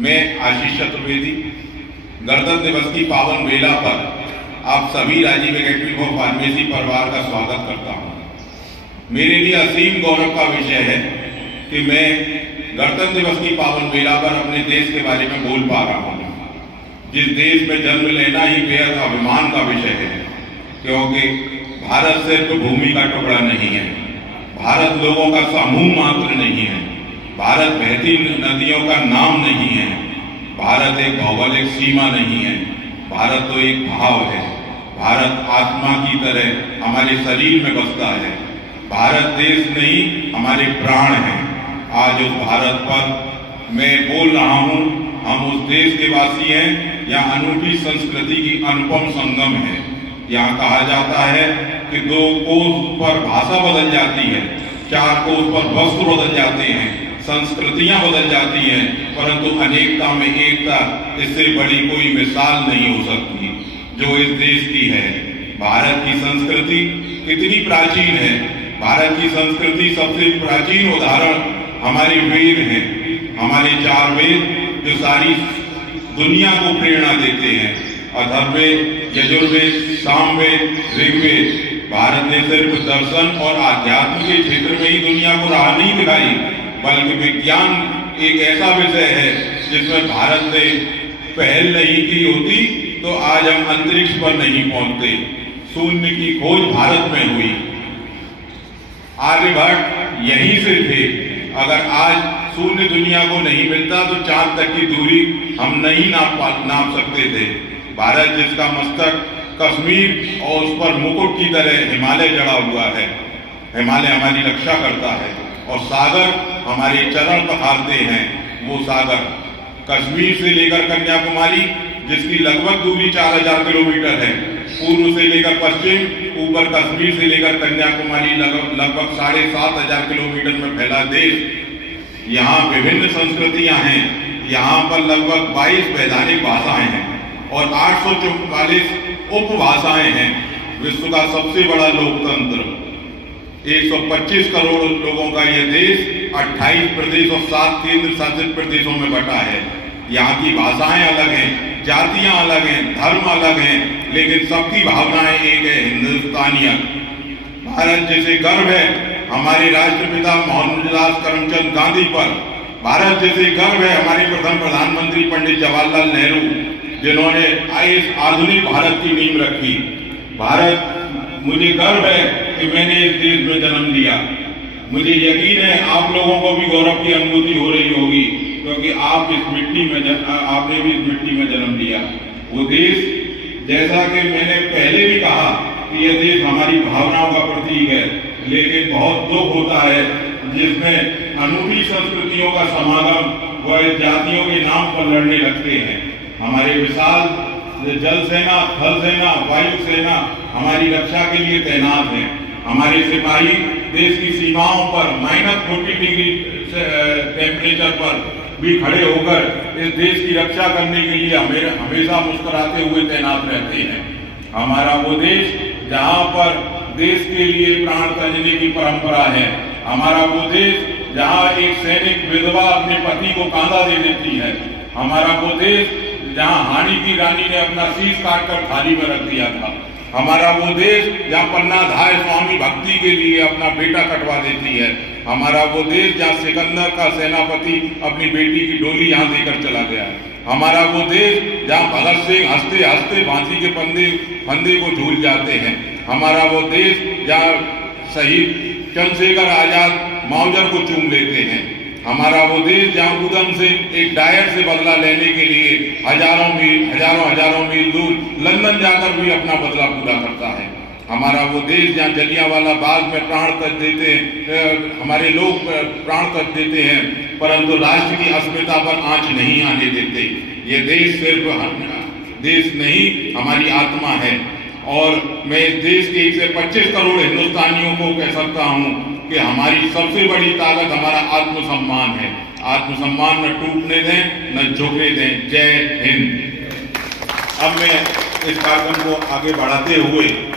मैं आशीष चतुर्वेदी गणतंत्र दिवस की पावन बेला पर आप सभी राजीव एकेडमी फॉर फार्मेसी परिवार का स्वागत करता हूं। मेरे लिए असीम गौरव का विषय है कि मैं गणतंत्र दिवस की पावन बेला पर अपने देश के बारे में बोल पा रहा हूं। जिस देश में जन्म लेना ही बेहद अभिमान का विषय है, क्योंकि भारत सिर्फ भूमि का टुकड़ा नहीं है, भारत लोगों का समूह मात्र नहीं है, भारत बहती नदियों का नाम नहीं है, भारत एक भौगोलिक सीमा नहीं है, भारत तो एक भाव है। भारत आत्मा की तरह हमारे शरीर में बसता है। भारत देश नहीं, हमारे प्राण हैं। आज उस भारत पर मैं बोल रहा हूं। हम उस देश के वासी हैं। यहाँ अनूठी संस्कृति की अनुपम संगम है। यहाँ कहा जाता है कि 2 कोस पर भाषा बदल जाती है, 4 कोस पर वस्त्र बदल जाते हैं, संस्कृतियां बदल जाती हैं, परंतु अनेकता में एकता, इससे बड़ी कोई मिसाल नहीं हो सकती जो इस देश की है। भारत की संस्कृति कितनी प्राचीन है। भारत की संस्कृति सबसे प्राचीन उदाहरण हमारे वेद हैं। हमारे 4 वेद जो सारी दुनिया को प्रेरणा देते हैं, अथर्ववेद, यजुर्वेद, सामवेद, ऋग्वेद। भारत ने सिर्फ दर्शन और आध्यात्म के क्षेत्र में ही दुनिया को राह नहीं दिखाई, बल्कि विज्ञान एक ऐसा विषय है जिसमें भारत ने पहल नहीं की होती तो आज हम अंतरिक्ष पर नहीं पहुंचते। शून्य की खोज भारत में हुई। आर्यभट्ट यहीं से थे। अगर आज शून्य दुनिया को नहीं मिलता तो चांद तक की दूरी हम नहीं नाप सकते थे। भारत जिसका मस्तक कश्मीर और उस पर मुकुट की तरह हिमालय जड़ा हुआ है, हिमालय हमारी रक्षा करता है, और सागर हमारे चरण पखारते हैं। वो सागर कश्मीर से लेकर कन्याकुमारी, जिसकी लगभग दूरी 4000 किलोमीटर है, पूर्व से लेकर पश्चिम, ऊपर कश्मीर से लेकर कन्याकुमारी लगभग 7500 किलोमीटर में फैला देश। यहाँ विभिन्न संस्कृतियां हैं। यहाँ पर लगभग 22 वैधानिक भाषाएं हैं और 844 उपभाषाएं हैं। विश्व का सबसे बड़ा लोकतंत्र, 125 करोड़ लोगों का यह देश 28 प्रदेश और 7 केंद्र शासित प्रदेशों में बटा है। यहाँ की भाषाएं अलग हैं, जातियां अलग हैं, धर्म अलग हैं, लेकिन सबकी भावनाएं एक है, हिंदुस्तानियत। भारत जैसे गर्व है हमारे राष्ट्रपिता मोहनदास करमचंद गांधी पर। भारत जैसे गर्व है हमारे प्रथम प्रधानमंत्री पंडित जवाहरलाल नेहरू, जिन्होंने इस आधुनिक भारत की नींव रखी। भारत, मुझे गर्व है कि मैंने इस देश में जन्म लिया। मुझे यकीन है आप लोगों को भी गौरव की अनुभूति हो रही होगी, क्योंकि आप इस मिट्टी में आपने भी इस मिट्टी में जन्म लिया। वो देश, जैसा कि मैंने पहले भी कहा कि यह देश हमारी भावनाओं का प्रतीक है, लेकिन बहुत दुख होता है जिसमें अनूठी संस्कृतियों का समागम वह जातियों के नाम पर लड़ने लगते हैं। हमारे विशाल जल सेना, थल सेना, वायु सेना हमारी रक्षा के लिए तैनात है। हमारे सिपाही देश की सीमाओं पर -40 डिग्री टेम्परेचर पर भी खड़े होकर इस देश की रक्षा करने के लिए हमेशा मुस्कुराते हुए तैनात रहते हैं। हमारा वो देश जहां पर देश के लिए प्राण त्यागने की परंपरा है। हमारा वो देश जहां एक सैनिक विधवा अपने पति को कांधा दे देती है। हमारा वो देश जहां हानि की रानी ने अपना शीश काटकर थाली में रख दिया था। हमारा वो देश जहां पन्नाधाय स्वामी भक्ति के लिए अपना बेटा कटवा देती है। हमारा वो देश जहां सिकंदर का सेनापति अपनी बेटी की डोली यहां देकर चला गया। हमारा वो देश जहां भगत सिंह हंसते हंसते फांसी के फंदे को झूल जाते हैं। हमारा वो देश जहां शहीद चंद्रशेखर आजाद मौजर को चूम लेते हैं। हमारा वो देश जहां उधम सिंह एक डायर से बदला लेने के लिए हजारों मील दूर लंदन जाकर भी अपना बदला पूरा करता है। हमारा वो देश जहां जलियांवाला बाग में प्राण त्याग देते हैं, हमारे लोग प्राण त्याग देते हैं, परंतु राष्ट्र की अस्मिता पर आंच नहीं आने देते। ये देश सिर्फ देश नहीं, हमारी आत्मा है। और मैं इस देश के 125 करोड़ हिंदुस्तानियों को कह सकता हूं कि हमारी सबसे बड़ी ताकत हमारा आत्मसम्मान है। आत्मसम्मान न टूटने दें, न झुकने दें। जय हिंद। अब मैं इस कार्यक्रम को आगे बढ़ाते हुए